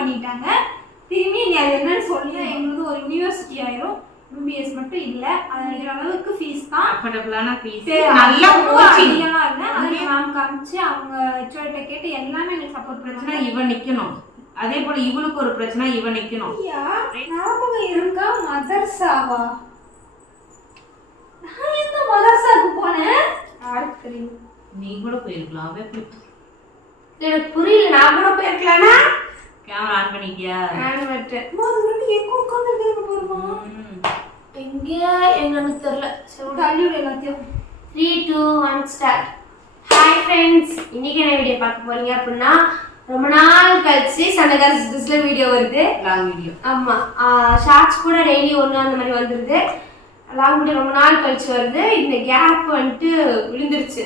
பண்ணிட்டாங்க. திரும்பி நீ அது என்னன்னு சொல்லி எங்களுக்கு ஒரு யூனிவர்சிட்டி ஆயிரும். MBS மட்டும் இல்ல, அது நினைக்கிற அளவுக்கு ஃபீஸ் தான். அஃபோர்டபிளான ஃபீஸ், நல்ல கோச்சிங் எல்லாம் இல்ல. அதுக்கு மேம் காமிச்சு அவங்க ஹெச்ஓடி கேட்டு எல்லாமே எனக்கு சப்போர்ட் பிரச்சனை இவன் நிக்கணும். அதே போல இவனுக்கு ஒரு பிரச்சனை இவன் நிக்கணும். ஞாபகம் இருக்கா? மதர்சாவா? நான் எந்த மதர்சாக்கு போனேன்? யாருக்கு தெரியும்? நீ கூட போயிருக்கலாம். எனக்கு புரியல. நான் கூட போயிருக்கலாம்னா கேமரா ஆன் பண்ணிட்டியா? ஆன் பண்ணிட்டேன். மாதிரி எங்க உட்கார்ந்து இருக்க போறோமா? எங்க எங்கன்னு தெரியல. தள்ளிவிடு எல்லாத்தையும். 3 2 1 ஸ்டார்ட். ஹாய் ஃப்ரெண்ட்ஸ், இன்னைக்கு என்ன வீடியோ பார்க்க போறீங்க அப்படின்னா, ரொம்ப நாள் கழிச்சு சண்டகாஸ் டிஸ்ல வீடியோ வருது. Long video. ஆமா, ஷார்ட்ஸ் கூட டெய்லி ஒன்று அந்த மாதிரி வந்துருது. லாங் வீடியோ ரொம்ப நாள் கழிச்சு வருது. இந்த கேப் வந்துட்டு விழுந்துருச்சு.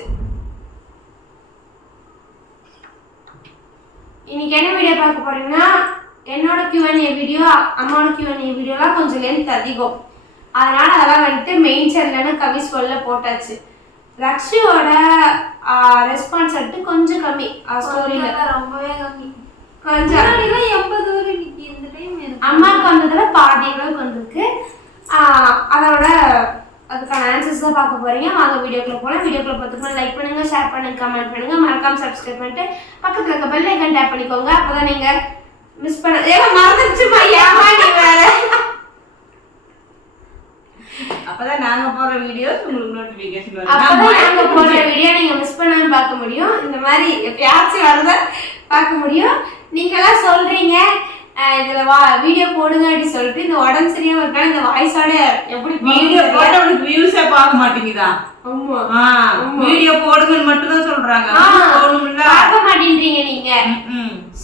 இன்னைக்கு என்ன வீடியோ பார்க்க போறீங்கன்னா, என்னோட Q&A வீடியோ, அம்மாவோட Q&A வீடியோலாம் கொஞ்சம் லென்த் அதிகம். அதனால அதெல்லாம் வந்துட்டு மெயின் சேனல்னு கவிஸ்வல்ல போட்டாச்சு. ரக்ஷியோட ரெஸ்பான்ஸ் வந்துட்டு கொஞ்சம் கம்மி. ஸ்டோரியில ரொம்பவே கம்மி. கொஞ்சம் 80 வரை நிக்கி. இந்த டைம் அம்மாவுக்கு வந்ததுல பாதி அளவுக்கு வந்திருக்கு. அதோட அதுக்கான ஆன்சர்ஸ் தான் பார்க்க போறீங்க. வாங்க வீடியோக்குள்ள போகலாம். வீடியோக்குள்ள பார்த்துக்கணும். லைக் பண்ணுங்க, ஷேர் பண்ணுங்க, கமெண்ட் பண்ணுங்க, மறக்காம சப்ஸ்கிரைப் பண்ணிட்டு பக்கத்துல இருக்க பெல் ஐகான் டேப் பண்ணிக்கோங்க. அப்பதான் நீங்க மிஸ் பண்ண மறந்துடுச்சுமா. ஏமா நீ வேற? அப்பதான் நாங்க போற வீடியோஸ் உங்களுக்கு நோட்டிபிகேஷன் வரும். அப்பதான் நாங்க போற வீடியோ நீங்க மிஸ் பண்ணாம பார்க்க முடியும். இந்த மாதிரி எப்பயாச்சும் வரத பார்க்க முடியும். நீங்க எல்லாம் சொல்றீங்க இதுல வீடியோ போடுங்க அப்படி சொல்லிட்டு, இந்த உடம்பு சரியாம இருக்கா இந்த வாய்ஸோட எப்படி வீடியோ போட உனக்கு வியூஸே பார்க்க மாட்டேங்குதா? ஆமா, வீடியோ போடுங்கன்னு மட்டும் தான் சொல்றாங்க. போடும்ல பார்க்க மாட்டேன்றீங்க நீங்க.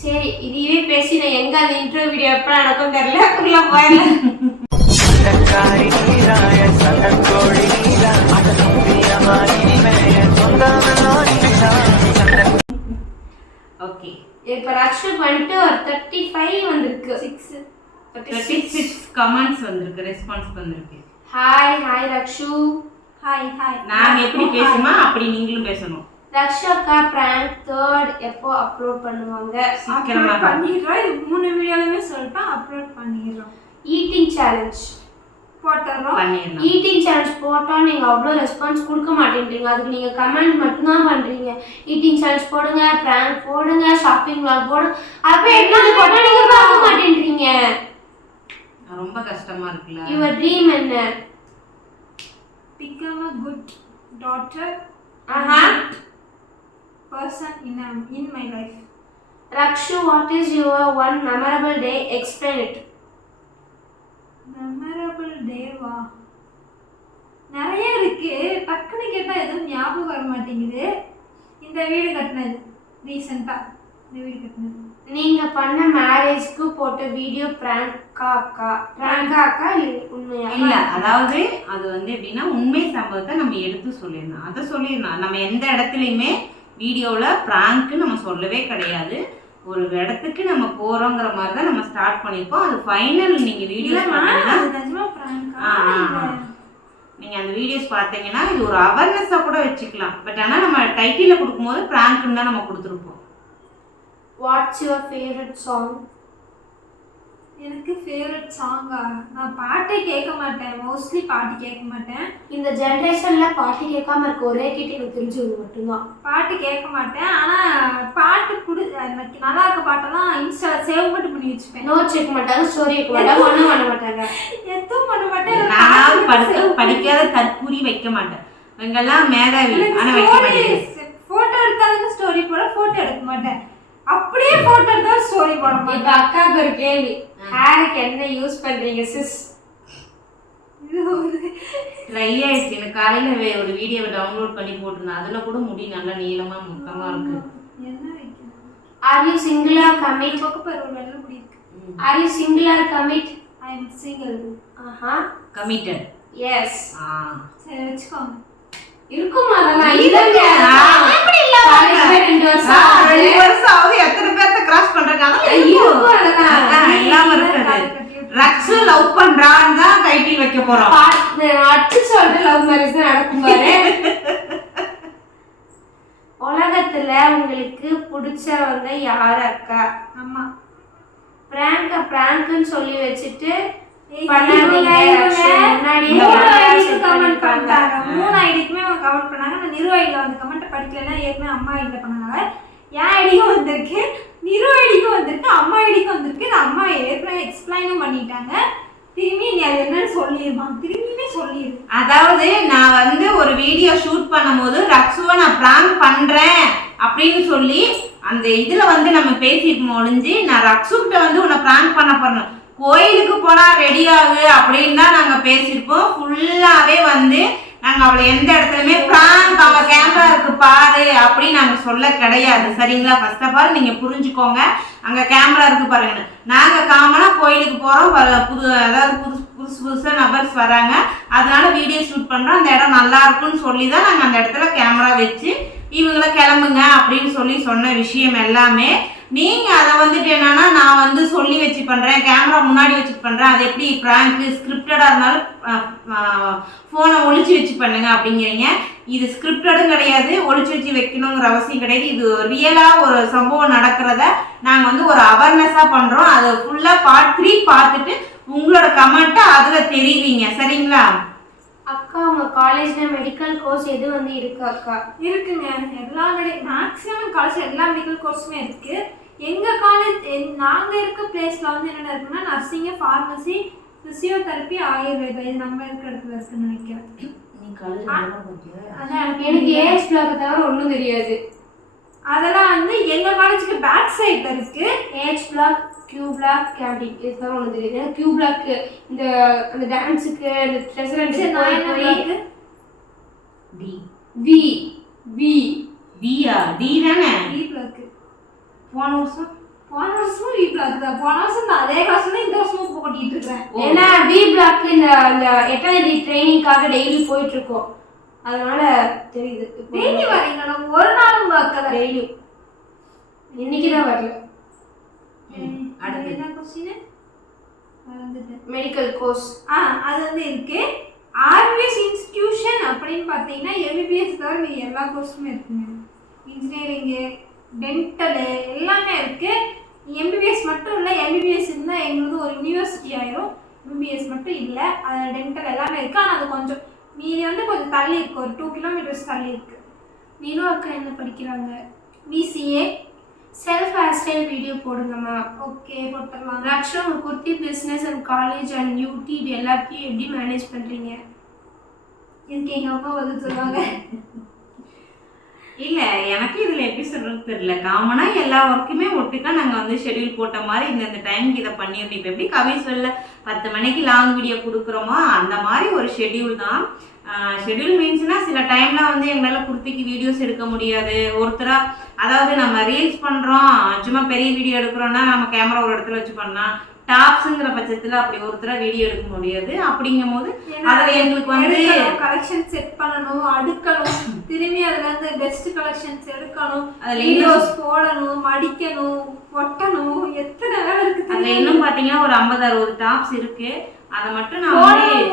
சரி, இதுவே பேசி நான் எங்க அந்த இன்ட்ரோ வீடியோ எப்ப நடக்கும் தெரியல. உள்ள போயிடலாம். ஓகே, இப்ப ரக்ஷுக்கு வந்துட்டு ஒரு 35 வந்திருக்கு. 36 கமெண்ட்ஸ் வந்திருக்கு, ரெஸ்பான்ஸ் வந்திருக்கு. ஹாய் ரக்ஷு. ஹாய். நாங்க எப்படி பேசணுமா அப்படி நீங்களும் பேசணும். ரக்ஷு அக்கா பிராங்க் 3rd எப்போ அப்லோட் பண்ணுவாங்க? சீக்கிரமா பண்ணிடுறோம். இது 3 வீடியோலயுமே சொல்லிட்டோம், அப்லோட் பண்ணிடுறோம். ஈட்டிங் சேலஞ்ச் போட்டுறோம். ஈட்டிங் சேலஞ்ச் போட்டா நீங்க அவ்வளோ ரெஸ்பான்ஸ் கொடுக்க மாட்டேன்றீங்க. அதுக்கு நீங்க கமெண்ட் மட்டும் தான் பண்றீங்க. ஈட்டிங் சேலஞ்ச் போடுங்க, பிராங்க் போடுங்க, ஷாப்பிங் vlog போடுங்க. அப்ப என்ன போட்டா நீங்க பார்க்க மாட்டேன்றீங்க. ரொம்ப கஷ்டமா இருக்குல்ல. யுவர் ட்ரீம் என்ன? Become a good daughter. Person in my life. Rakshu, what is your one memorable day? Explain it. Memorable டேவா? நிறைய இருக்கு. டக்குன்னு கேட்டா எதுவும் ஞாபகம் வர மாட்டேங்குது. இந்த வீடு கட்டினது, ரீசெண்டா இந்த வீடு கட்டினது. நீங்க பண்ண மேரேஜ்க்கு போட்ட வீடியோ பிராங்கா இல்ல உண்மையா? இல்ல, அதாவது அது வந்து எப்படின்னா உண்மை சம்பவத்தை நம்ம எடுத்து சொல்லிடணும். அதை சொல்லிடணும். நம்ம எந்த இடத்துலையுமே வீடியோல பிராங்க் நம்ம சொல்லவே கிடையாது. ஒரு இடத்துக்கு நம்ம போறோங்கிற மாதிரி தான் நம்ம ஸ்டார்ட் பண்ணிருப்போம். அது ஃபைனல் நீங்க வீடியோஸ் நீங்க அந்த வீடியோஸ் பார்த்தீங்கன்னா இது ஒரு அவேர்னஸா கூட வச்சுக்கலாம். பட் ஆனா நம்ம டைட்டில கொடுக்கும்போது பிராங்க்னு தான் நம்ம கொடுத்துருப்போம். What's your favourite song? எனக்கு ஃபேவரட் சாங்கா? நான் பாட்டே கேட்க மாட்டேன். மோஸ்ட்லி பாட்டு கேட்க மாட்டேன். இந்த ஜென்ரேஷன்ல பாட்டு கேட்காம இருக்க ஒரே கிட்ட எனக்கு தெரிஞ்சது மட்டும்தான். பாட்டு கேட்க மாட்டேன். ஆனா பாட்டு எனக்கு நல்லா இருக்க பாட்டெல்லாம் இன்ஸ்டால சேவ் மட்டும் பண்ணி வச்சுப்பேன். நோட் செக் மாட்டாங்க, ஸ்டோரி வைக்க மாட்டாங்க, ஒன்றும் பண்ண மாட்டாங்க. எதுவும் பண்ண மாட்டேன். நான் படிக்காத தற்கூறி வைக்க மாட்டேன். இவங்கெல்லாம் மேதாவி, ஆனா வைக்க மாட்டேன். போட்டோ எடுத்தாலும் ஸ்டோரி போட, போட்டோ எடுக்க மாட்டேன். அப்படியே போட்டோ எடுத்தா ஸ்டோரி போட மாட்டேன். இப்ப அக்காவுக்கு ஒரு கேள்வி, ஹேருக்கு என்ன யூஸ் பண்றீங்க சிஸ்? ட்ரை ஆயிடுச்சு. எனக்கு காலையில ஒரு வீடியோவை டவுன்லோட் பண்ணி போட்டிருந்தேன். அதுல கூட முடி நல்லா நீளமா மொத்தமா இருக்கு. என்ன வைக்கணும்? Are you single or commit? பக்கத்துல ஒரு வெள்ள முடி இருக்கு. Are you single or commit? I am single. Committed. Yes. சரி வச்சுக்கோங்க. இருக்குமா? அதெல்லாம் இல்லங்க. எப்படி இல்ல? 2 வருஷம் ஆகுது. எத்தனை பேர்த்த கிராஸ் பண்றாங்க? இருக்கும் அதெல்லாம். எல்லாம் இருக்குது. ரக்ஷு லவ் பண்றான்னு தான் டைட்டில் வைக்க போறோம். அடிச்சு சொல்ற லவ் மேரேஜ் தான் நடக்கும் பாரு. உலகத்துல உங்களுக்கு பிடிச்சவங்க யார் அக்கா? அம்மா. பிராங்க்னு சொல்லி வச்சுட்டு கமெண்ட் பண்ணிட்டாங்க. 3 ஐடிக்குமே அவங்க கமெண்ட் பண்ணாங்க. நான் நிறு ஐடியில் வந்து கமெண்ட் படிக்கலன்னா ஏற்கனவே அம்மா ஐடியில் பண்ணாங்க. என் ஐடிக்கும் வந்திருக்கு, நிறு ஐடிக்கும் வந்திருக்கு, அம்மா ஐடிக்கும் வந்திருக்கு. இது அம்மா ஏற்கனவே எக்ஸ்பிளைனும் பண்ணிட்டாங்க. திரும்பி நீ அது என்னன்னு சொல்லிடுமா, திரும்பியுமே சொல்லிடு. அதாவது நான் வந்து ஒரு வீடியோ ஷூட் பண்ணும்போது ரக்ஷுவை நான் பிராங்க் பண்றேன் அப்படின்னு சொல்லி அந்த இதுல வந்து நம்ம பேசிட்டு முடிஞ்சு நான் ரக்ஷுக்கிட்ட வந்து உன்னை பிராங்க் பண்ண போறேன், கோயிலுக்கு போனா ரெடி ஆகு அப்படின்னு தான் நாங்க பேசியிருப்போம். ஃபுல்லாவே வந்து நாங்க அவளை எந்த இடத்துலயுமே பிராங்க் அவ கேமரா இருக்கு பாரு அப்படின்னு நாங்க சொல்ல கிடையாது. சரிங்களா? ஃபர்ஸ்ட் ஆஃப் ஆல் நீங்க புரிஞ்சுக்கோங்க, அங்க கேமரா இருக்கு பாருங்க. நாங்க காமனா கோயிலுக்கு போறோம், புதுசா நபர்ஸ் வராங்க, அதனால வீடியோ ஷூட் பண்றோம், அந்த இடம் நல்லா இருக்குன்னு சொல்லி தான் நாங்க அந்த இடத்துல கேமரா வச்சு இவங்கள கிளம்புங்க அப்படின்னு சொல்லி சொன்ன விஷயம் எல்லாமே. நீங்க அதை வந்துட்டு என்னன்னா நான் வந்து சொல்லி வச்சு பண்றேன், கேமரா முன்னாடி வச்சு பண்றேன், அது எப்படி பிராங்க் ஸ்கிரிப்டடா இருந்தாலும் போனை ஒளிச்சு வச்சு பண்ணுங்க அப்படிங்கிறீங்க. இது ஸ்கிரிப்டடும் கிடையாது, ஒளிச்சு வச்சு வைக்கணுங்கிற அவசியம் கிடையாது. இது ரியலா ஒரு சம்பவம் நடக்கிறத நாங்க வந்து ஒரு அவேர்னஸா பண்றோம். அதை ஃபுல்லா பார்ட் 3 பார்த்துட்டு உங்களோட கமெண்ட்டை அதுல தெரிவிங்க. சரிங்களா? அக்கா உங்க காலேஜ்ல மெடிக்கல் கோர்ஸ் எது வந்து இருக்கு அக்கா? இருக்குங்க, எல்லா மேக்ஸிமம் காலேஜ் எல்லா மெடிக்கல் கோர்ஸுமே இருக்கு. எங்க காலேஜ் நாங்க இருக்க பிளேஸ்ல வந்து என்னென்ன இருக்குன்னா நர்சிங், ஃபார்மசி, பிசியோதெரப்பி, ஆயுர்வேதம், இது நம்ம இருக்கிற இடத்துல இருக்குன்னு நினைக்கிறேன். எனக்கு ஏஎஸ் பிளாக் தவிர ஒன்றும் தெரியாது. அதெல்லாம் வந்து எங்க காலேஜுக்கு பேக் சைட்ல இருக்கு. AH block, Q block, canteen, இது தவிர ஒன்றும் தெரியாது. ஏன்னா கியூ பிளாக் இந்த அந்த டான்ஸுக்கு அந்த ட்ரெஸ்ஸுக்கு டி வி வி வியா டி தானே? வி பிளாக் போன வருஷம் வி பிளாக் தான். போன வருஷம் அதே காசுல இந்த வருஷமும் போட்டிட்டு இருக்கேன். ஏன்னா வி பிளாக் இந்த 8வது ட்ரைனிங்காக டெய்லி போயிட்டு இருக்கோம், அதனால தெரியுது. டெய்லி வரீங்க? நம்ம ஒரு நாளும் பார்க்கல. டெய்லி இன்னைக்கு தான் வரல. அடுத்து என்ன क्वेश्चन? மெடிக்கல் கோர்ஸ் அது வந்து இருக்கு. ஆர்விஎஸ் இன்ஸ்டிடியூஷன் அப்படின்னு பார்த்தீங்கன்னா எம்பிபிஎஸ் தவிர மீதி எல்லா கோர்ஸுமே இருக்குங்க. இன்ஜினியரிங்கு, டென்டலு எல்லாமே இருக்கு. எம்பிபிஎஸ் மட்டும் இல்லை, எம்பிபிஎஸ் இருந்தால் எங்களுக்கு ஒரு யூனிவர்சிட்டி ஆயிரும். எம்பிபிஎஸ் மட்டும் இல்லை, அது டென்டல் எல்லாமே இருக்குது. ஆனால் அது கொஞ்சம் மீதி வந்து கொஞ்சம் தள்ளி இருக்குது, ஒரு 2 கிலோமீட்டர்ஸ் தள்ளி இருக்குது. நீனு அக்கா என்ன படிக்கிறாங்க? BCA. Self hair style video போடுங்கம்மா. ஓகே, போட்டுடலாம். ரக்ஷா உங்கள் kurti business and college and YouTube எல்லாத்தையும் எப்படி மேனேஜ் பண்ணுறீங்க? இதுக்கு எங்கள் அம்மா வந்து சொல்லுவாங்க. இல்லை, எனக்கு இதில் எப்படி சொல்கிறது தெரியல. காமனாக எல்லா ஒர்க்குமே ஒட்டுக்கா நாங்கள் வந்து ஷெடியூல் போட்ட மாதிரி இந்த டைமுக்கு இதை பண்ணிடணும். இப்போ எப்படி கவிஸ்வெல்ல 10 மணிக்கு லாங் வீடியோ கொடுக்குறோமோ அந்த மாதிரி ஒரு ஷெடியூல் தான். ஷெடியூல் மீன்ஸ்னால் சில டைமில் வந்து எங்களால் குர்த்திக்கு வீடியோஸ் எடுக்க முடியாது. ஒருத்தராக அதாவது நம்ம ரீல்ஸ் பண்ணுறோம், சும்மா பெரிய வீடியோ எடுக்கிறோன்னா நம்ம கேமரா ஒரு இடத்துல வச்சு பண்ணலாம். டாப்ஸுங்கிற பட்சத்தில் அப்படி ஒருத்தராக வீடியோ எடுக்க முடியாது. அப்படிங்கும் போது அதில் எங்களுக்கு வந்து கலெக்ஷன் செட் பண்ணணும், அடுக்கணும், திரும்பி அதில் வந்து பெஸ்ட் கலெக்ஷன்ஸ் எடுக்கணும், அதில் வீடியோஸ் போடணும், மடிக்கணும், ஒட்டணும், எத்தனை வேலை இருக்குது. அதில் இன்னும் பார்த்தீங்கன்னா ஒரு 50-60 டாப்ஸ் இருக்குது. அதை மட்டும் நான்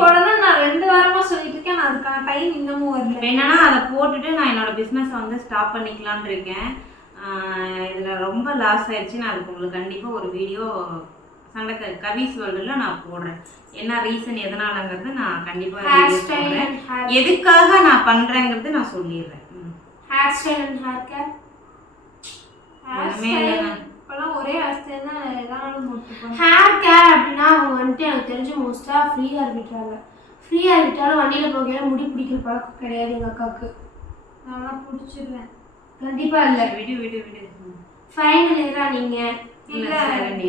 போடணும். நான் 2 வாரமா சொல்லிட்டு இருக்கேன், நான் அதுக்கான டைம் இன்னமும் வரல. என்னன்னா அதை போட்டுட்டு நான் என்னோட பிஸ்னஸை வந்து ஸ்டாப் பண்ணிக்கலான் இருக்கேன். இதில் ரொம்ப லாஸ் ஆயிடுச்சு. நான் அதுக்கு உங்களுக்கு கண்டிப்பாக ஒரு வீடியோ சண்டை கவிஸ் வேர்ல்டில் நான் போடுறேன். என்ன ரீசன் எதனாலங்கிறது நான் கண்டிப்பாக போடுறேன். எதுக்காக நான் பண்ணுறேங்கிறது நான் சொல்லிடுறேன். Hair style and hair care இப்போலாம் ஒரே ஹேர் ஸ்டைல் தான் எல்லாரும் போட்டுருப்பாங்க. ஹேர் கேர் அப்படின்னா அவங்க வந்துட்டு எனக்கு தெரிஞ்சு மோஸ்ட்டாக ஃப்ரீ ஹேர் விட்டுறாங்க. ஃப்ரீ ஹேர் விட்டாலும் வண்டியில் போகையில முடி பிடிக்கிற பழக்கம் கிடையாது எங்கள் அக்காவுக்கு. நான் பிடிச்சிடுவேன். கண்டிப்பாக இல்லை. விடு ஃபைனல் இயரா நீங்கள்? இல்லை,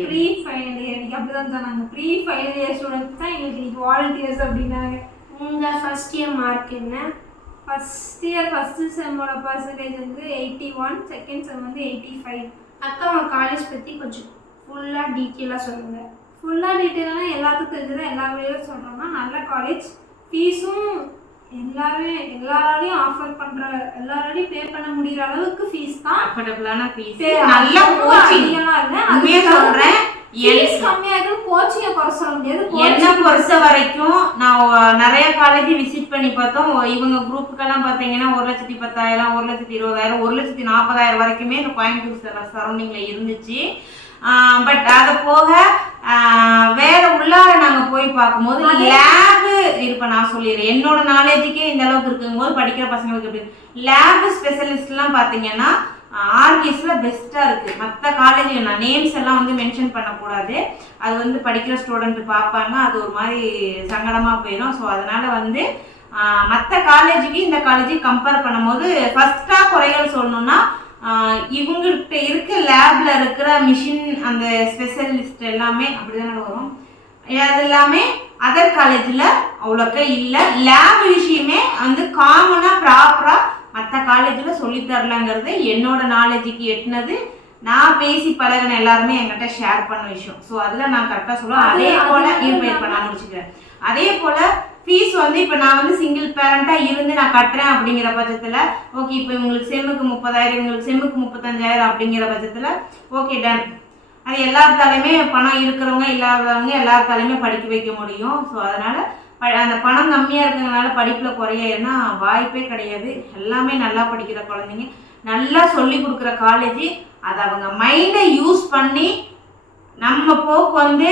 ப்ரீ ஃபைனல் இயர். இன்னைக்கு அப்படி தான் சொன்னாங்க. ப்ரீ ஃபைனல் இயர் ஸ்டூடெண்ட்ஸ் தான் எங்களுக்கு இன்னைக்கு வாலண்டியர்ஸ் அப்படின்னாங்க. உங்கள் ஃபர்ஸ்ட் இயர் மார்க் என்ன? ஃபர்ஸ்ட் இயர் ஃபர்ஸ்ட் செம்மோட பர்சன்டேஜ் வந்து 81, செகண்ட் செம் வந்து 85. அக்கா உங்கள் காலேஜ் பற்றி கொஞ்சம் ஃபுல்லாக டீட்டெயிலாக சொல்லுங்கள். ஃபுல்லாக டீட்டெயிலாக எல்லாத்துக்கும் தெரிஞ்சதான் எல்லா வீடியோவும் சொல்கிறோம்னா, நல்ல காலேஜ், ஃபீஸும் எல்லாராலையும் ஆஃபர் பண்ணுற, எல்லாராலையும் பே பண்ண முடிகிற அளவுக்கு ஃபீஸ் தான். அஃபோர்டபுளான ஃபீஸ், நல்ல கோச்சிங். அதுவே சொல்கிறேன், ஃபீஸ் கம்மியாக இருக்கும், கோச்சிங்கை குறை சொல்ல முடியாது. என்னை பொறுத்த வரைக்கும் நான் நிறைய காலேஜ் விசிட் பண்ணி பார்த்தோம். இவங்க குரூப்புக்கெல்லாம் பார்த்தீங்கன்னா 1,10,000, 1,20,000, 1,40,000 வரைக்குமே இந்த கோயம்புத்தூர் சரௌண்டிங்கில் இருந்துச்சு. பட் அதை போக வேற உள்ளார நாங்கள் போய் பார்க்கும்போது லேபு இப்போ நான் சொல்லிடுறேன், என்னோட நாலேஜுக்கே இந்த அளவுக்கு இருக்கும்போது படிக்கிற பசங்களுக்கு எப்படி லேபு ஸ்பெஷலிஸ்ட்லாம் பார்த்தீங்கன்னா ஆர்கிஎஸில் பெஸ்ட்டாக இருக்குது. மற்ற காலேஜ் நான் நேம்ஸ் எல்லாம் வந்து மென்ஷன் பண்ணக்கூடாது, அது வந்து படிக்கிற ஸ்டூடெண்ட் பார்ப்பாங்க, அது ஒரு மாதிரி சங்கடமாக போயிடும். ஸோ அதனால் வந்து மற்ற காலேஜுக்கு இந்த காலேஜுக்கு கம்பேர் பண்ணும்போது ஃபஸ்ட்டாக குறைகள் சொல்லணும்னா இவங்கள்ட்ட இருக்க லேபில் இருக்கிற மிஷின் அந்த ஸ்பெஷலிஸ்ட் எல்லாமே அப்படி தானே வரும், அது எல்லாமே அதர் காலேஜில் அவ்வளோக்கா இல்லை. லேப் விஷயமே வந்து காமனாக ப்ராப்பராக மற்ற காலேஜில் சொல்லித்தரலாங்கிறது என்னோட நாலேஜுக்கு எட்டுனது, நான் பேசி பழகின எல்லாருமே என்கிட்ட ஷேர் பண்ண விஷயம். ஸோ அதில் நான் கரெக்டாக சொல்லுவேன். அதே போல் இப்போ நான் முடிச்சுக்கிறேன். அதே போல் ஃபீஸ் வந்து இப்போ நான் வந்து சிங்கிள் பேரண்ட்டாக இருந்து நான் கட்டுறேன் அப்படிங்கிற பட்சத்தில் ஓகே, இப்போ இவங்களுக்கு செம்முக்கு 30,000 இவங்களுக்கு செம்முக்கு 35,000 அப்படிங்கிற பட்சத்தில் ஓகே டன். அது எல்லாத்தாலையுமே பணம் இருக்கிறவங்க இல்லாதவங்க எல்லாத்தாலையுமே படிக்க வைக்க முடியும். ஸோ அதனால் அந்த பணம் கம்மியாக இருக்கிறதுனால படிப்பில் குறையன்னா வாய்ப்பே கிடையாது. எல்லாமே நல்லா படிக்கிற குழந்தைங்க, நல்லா சொல்லி கொடுக்குற காலேஜ், அதை அவங்க மைண்டை யூஸ் பண்ணி நம்ம போக்கு வந்து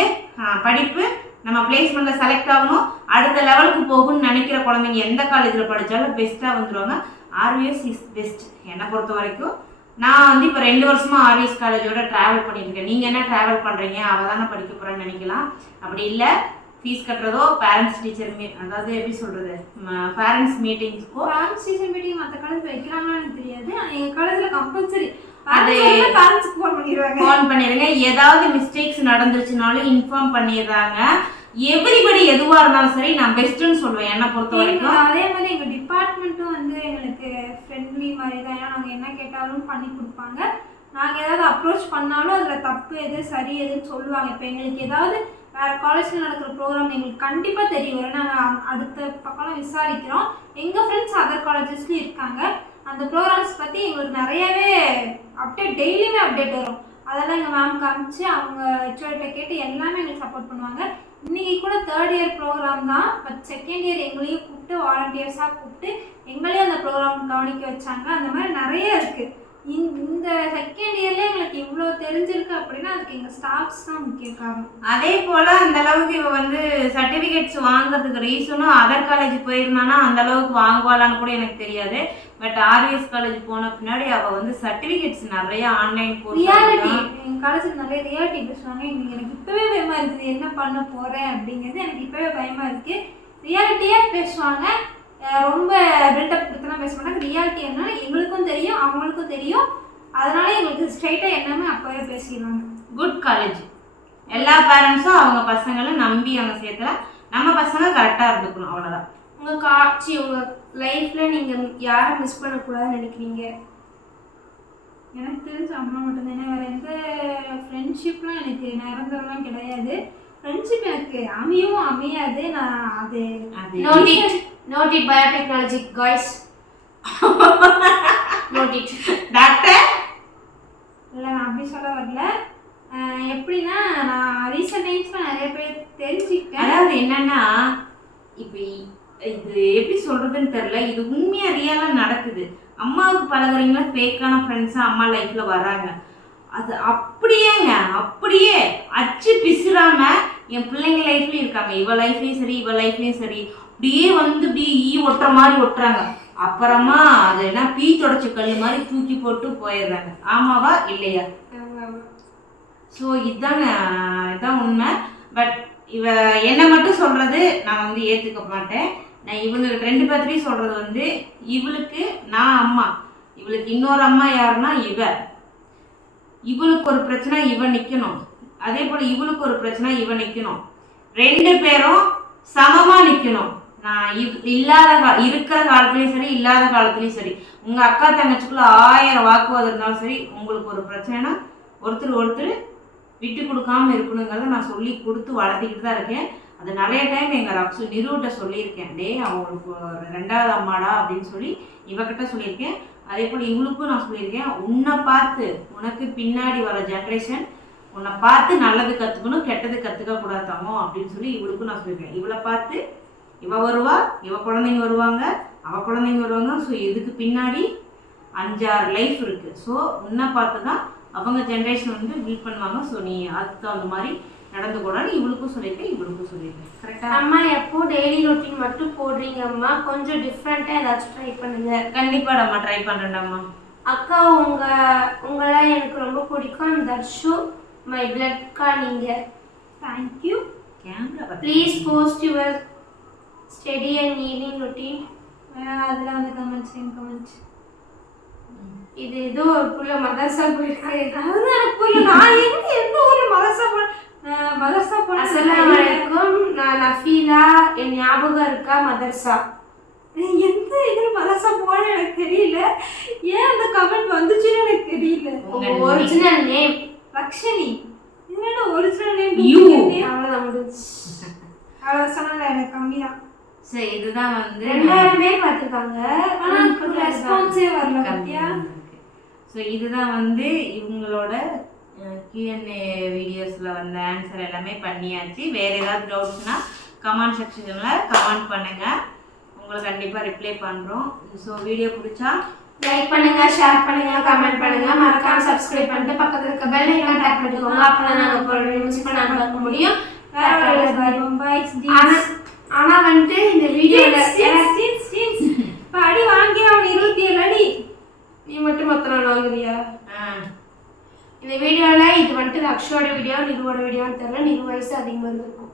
படிப்பு நம்ம பிளேஸ்மெண்ட்டில் செலக்ட் ஆகணும், அடுத்த லெவலுக்கு போகணும்னு நினைக்கிற குழந்தைங்க எந்த காலேஜில் படித்தாலும் பெஸ்ட்டாக வந்துடுவாங்க. ஆர்விஎஸ் இஸ் பெஸ்ட் என்னை பொறுத்த வரைக்கும். நான் வந்து இப்போ 2 வருஷமாக ஆர்விஎஸ் காலேஜோட ட்ராவல் பண்ணியிருக்கேன். நீங்கள் என்ன ட்ராவல் பண்ணுறீங்க, அவள் தானே படிக்க போகிறேன்னு நினைக்கலாம். அப்படி இல்லை, ஃபீஸ் கட்டுறதோ பேரண்ட்ஸ் டீச்சர் அதாவது எப்படி சொல்கிறது பேரண்ட்ஸ் மீட்டிங்ஸ்க்கோ பேரண்ட்ஸ் டீச்சர் மீட்டிங் மற்ற காலேஜ் வைக்கிறாங்கன்னு எனக்கு தெரியாது, ஆனால் எங்கள் காலேஜில் கம்பல்சரி அது ஃபோன் பண்ணிடுங்க. ஏதாவது மிஸ்டேக்ஸ் நடந்துச்சுனாலும் இன்ஃபார்ம் பண்ணிடுறாங்க. எவ்ரிபடி எதுவாக இருந்தாலும் சரி நான் பெஸ்ட்டுன்னு சொல்லுவேன் என்னை பொறுத்த வரைக்கும். அதே மாதிரி எங்கள் டிபார்ட்மெண்ட்டும் வந்து எங்களுக்கு ஃப்ரெண்ட்லி மாதிரி தான். ஏன்னா நாங்கள் என்ன கேட்டாலும் பண்ணி கொடுப்பாங்க. நாங்கள் ஏதாவது அப்ரோச் பண்ணாலும் அதில் தப்பு எது சரி எதுன்னு சொல்லுவாங்க. இப்போ எங்களுக்கு ஏதாவது வேறு காலேஜில் நடக்கிற ப்ரோக்ராம் எங்களுக்கு கண்டிப்பாக தெரியும். ஏன்னா நாங்கள் அடுத்த பக்கம் விசாரிக்கிறோம். எங்கள் ஃப்ரெண்ட்ஸ் அதர் காலேஜஸ்லேயும் இருக்காங்க. அந்த ப்ரோக்ராம்ஸ் பற்றி எங்களுக்கு நிறையவே அப்டேட் டெய்லியுமே அப்டேட் வரும். அதெல்லாம் எங்கள் மேம் காமிச்சு அவங்க ஹெச்ஓடிட்ட கேட்டு எல்லாமே எங்களுக்கு சப்போர்ட் பண்ணுவாங்க. இன்றைக்கி கூட 3rd இயர் ப்ரோக்ராம் தான், பட் 2nd இயர் எங்களையும் கூப்பிட்டு வாலண்டியர்ஸாக கூப்பிட்டு எங்களையும் அந்த ப்ரோக்ராம் கவனிக்க வச்சாங்க. அந்த மாதிரி நிறைய இருக்குது. இந்த 2nd இயர்லேயே எங்களுக்கு இவ்வளோ தெரிஞ்சிருக்கு அப்படின்னா அதுக்கு எங்கள் ஸ்டாஃப்ஸ் தான் முக்கிய காரணம். அதே போல் அந்த அளவுக்கு இவ வந்து சர்டிஃபிகேட்ஸ் வாங்குறதுக்கு ரீசனும் அதர் காலேஜ் போயிருந்தானா அந்த அளவுக்கு வாங்குவாளான்னு கூட எனக்கு தெரியாது. பட் ஆர்விஎஸ் காலேஜ் போன பின்னாடி அவள் வந்து சர்டிஃபிகேட்ஸ் நிறைய ஆன்லைன் கோர்ஸ் ரியாலிட்டி எங்கள் காலேஜில் நிறைய ரியாலிட்டி பேசுவாங்க. எனக்கு இப்போவே பயமாக இருக்குது என்ன பண்ண போகிறேன் அப்படிங்கிறது. எனக்கு இப்போவே பயமாக இருக்குது. ரியாலிட்டியாக பேசுவாங்க, ரொம்ப பில்டப் கொடுத்தலாம் பேச மாட்டாங்க. ரியாலிட்டி என்னன்னா எங்களுக்கும் தெரியும் அவங்களுக்கும் தெரியும். அதனால எங்களுக்கு ஸ்ட்ரைட்டாக என்னன்னு அப்போவே பேசிடுவாங்க. குட் காலேஜ், எல்லா பேரண்ட்ஸும் அவங்க பசங்களை நம்பி அவங்க சேர்த்துல நம்ம பசங்க கரெக்டாக இருந்துக்கணும், அவ்வளோதான். உங்கள் காட்சி உங்கள் லைஃப்பில் நீங்கள் யாரை மிஸ் பண்ணக்கூடாதுன்னு நினைக்கிறீங்க? எனக்கு தெரிஞ்ச அம்மா மட்டும்தான். ஏன்னா வேறு எந்த ஃப்ரெண்ட்ஷிப்லாம் எனக்கு நிரந்தரம்லாம் கிடையாது. ஃப்ரெண்ட்ஷிப் எனக்கு அமையாது. நான் அது Note it biotechnology guys. Note it. Doctor இல்லை, நான் அப்படி சொல்ல வரல. எப்படின்னா நான் ரீசெண்ட் டைம்ஸில் நிறைய பேர் தெரிஞ்சுக்கிட்டேன். அதாவது என்னன்னா இப்போ இது எப்படி சொல்கிறதுன்னு தெரில, இது உண்மையாக ரியலாக நடக்குது. அம்மாவுக்கு பழகுறீங்களா ஃபேக்கான ஃப்ரெண்ட்ஸாக அம்மா லைஃப்பில் வராங்க. அது அப்படியே அச்சு பிசுறாமல் என் பிள்ளைங்க லைஃப்லேயும் இருக்காங்க. இவ லைஃப்லேயும் சரி அப்படியே வந்து இப்படி ஒட்டுற மாதிரி ஒட்டுறாங்க. அப்புறமா அது என்ன பீ தொடச்ச கல் மாதிரி தூக்கி போட்டு போயிடுறாங்க. ஆமாவா இல்லையா? ஸோ இதுதான் உண்மை. பட் இவ என்னை மட்டும் சொல்கிறது நான் வந்து ஏற்றுக்க மாட்டேன். நான் இவங்க 2 பேர்த்தையும் சொல்கிறது வந்து இவளுக்கு நான் அம்மா, இவளுக்கு இன்னொரு அம்மா யாருன்னா இவளுக்கு ஒரு பிரச்சனை இவன் நிற்கணும், அதே போல் இவளுக்கு ஒரு பிரச்சனை இவன் நிற்கணும். 2 பேரும் சமமாக நிற்கணும். நான் இருக்கிற காலத்துலேயும் சரி இல்லாத காலத்துலேயும் சரி, உங்கள் அக்கா தங்கச்சிக்குள்ள 1000 வாக்குவாதம் இருந்தாலும் சரி, உங்களுக்கு ஒரு பிரச்சனைனா ஒருத்தர் விட்டு கொடுக்காம இருக்கணுங்கிறத நான் சொல்லி கொடுத்து வளர்த்திக்கிட்டு தான் இருக்கேன். அது நிறைய டைம் எங்கள் ரக்ஷு நிறுவட்ட சொல்லியிருக்கேன். அவங்களுக்கு 2வது அம்மாடா அப்படின்னு சொல்லி இவகிட்ட சொல்லியிருக்கேன். அதே போல் இவளுக்கும் நான் சொல்லியிருக்கேன், உன்னை பார்த்து உனக்கு பின்னாடி வர ஜென்ரேஷன் உன்னை பார்த்து நல்லது கற்றுக்கணும், கெட்டது கற்றுக்கக்கூடாதாமோ அப்படின்னு சொல்லி இவளுக்கும் நான் சொல்லியிருக்கேன். இவளை பார்த்து இவ வருவா, இவ குழந்தைங்க வருவாங்க, அவள் குழந்தைங்க வருவாங்க. ஸோ இதுக்கு பின்னாடி 5-6 லைஃப் இருக்குது. ஸோ உன்னை பார்த்து தான் அவங்க ஜென்ரேஷன் வந்து பில்ட் பண்ணுவாங்க. ஸோ நீ அதுக்கு தகுந்த மாதிரி நடந்து கூடாது. இவளுக்கும் சொல்லியிருக்கேன், இவளுக்கும் சொல்லியிருக்கேன். கரெக்டாக? அம்மா எப்போ டெய்லி ரொட்டீன் மட்டும் போடுறீங்க அம்மா, கொஞ்சம் டிஃப்ரெண்ட்டாக ஏதாச்சும் ட்ரை பண்ணுங்க. கண்டிப்பாடாம்மா, ட்ரை பண்ணுறேன்டாம்மா. அக்கா உங்களை எனக்கு ரொம்ப பிடிக்கும். தர்ஷு மை பிளட்க்கா நீங்கள். Thank you. Camera please post your study and evening routine. அதில் வந்து கமெண்ட்ஸ். இது ஏதோ ஒரு புள்ள மதர்சா போயிருக்கு. அதுதான் எனக்கு புரியல. நான் எந்த ஊரில் மதர்சா போன அஸ்ஸலாமு அலைக்கும். நான் நஃபீலா, என் ஞாபகம் இருக்கா மதர்சா? எந்த இதில் மதர்சா போன எனக்கு தெரியல. ஏன் அந்த கமெண்ட் வந்துச்சுன்னு எனக்கு தெரியல. Original name Rakshani. இது ஒரிஜினல் நேம் யூ. அவ்வளோதான் முடிஞ்சு. அவ்வளோ சொன்னல எனக்கு கம்மி தான். ஸோ இதுதான் வந்து 2000 பேர் பார்த்துருக்காங்க. ஆனால் ரெஸ்பான்ஸே வரல பார்த்தியா? ஸோ இதுதான் வந்து இவங்களோட Q&A வீடியோஸில் வந்து ஆன்சர் எல்லாமே பண்ணியாச்சு. வேறு ஏதாவது டவுட்ஸ்னால் கமெண்ட் செக்ஷனில் கமெண்ட் பண்ணுங்கள், உங்களுக்கு கண்டிப்பாக ரிப்ளை பண்ணுறோம். ஸோ வீடியோ பிடிச்சா லைக் பண்ணுங்க, ஷேர் பண்ணுங்க, கமெண்ட் பண்ணுங்க, மறக்காம சப்ஸ்கிரைப் பண்ணிட்டு பக்கத்துல இருக்க பெல் ஐகான் டேப் பண்ணிக்கோங்க. அப்பதான் நாங்க போற மிஸ் பண்ணாம பார்க்க முடியும். ஆனா வந்துட்டு இந்த வீடியோல அடி வாங்கி அவன் 27 அடி. நீ மட்டும் மொத்தம் நாள் வாங்குறியா? இந்த வீடியோல இது வந்துட்டு அக்ஷோட வீடியோ, நிருவோட வீடியோன்னு தெரியல. நிரு வயசு அதிகமாக இருந்திருக்கும்.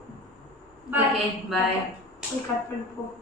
Okay bye. கட் பண்ணிப்போம்.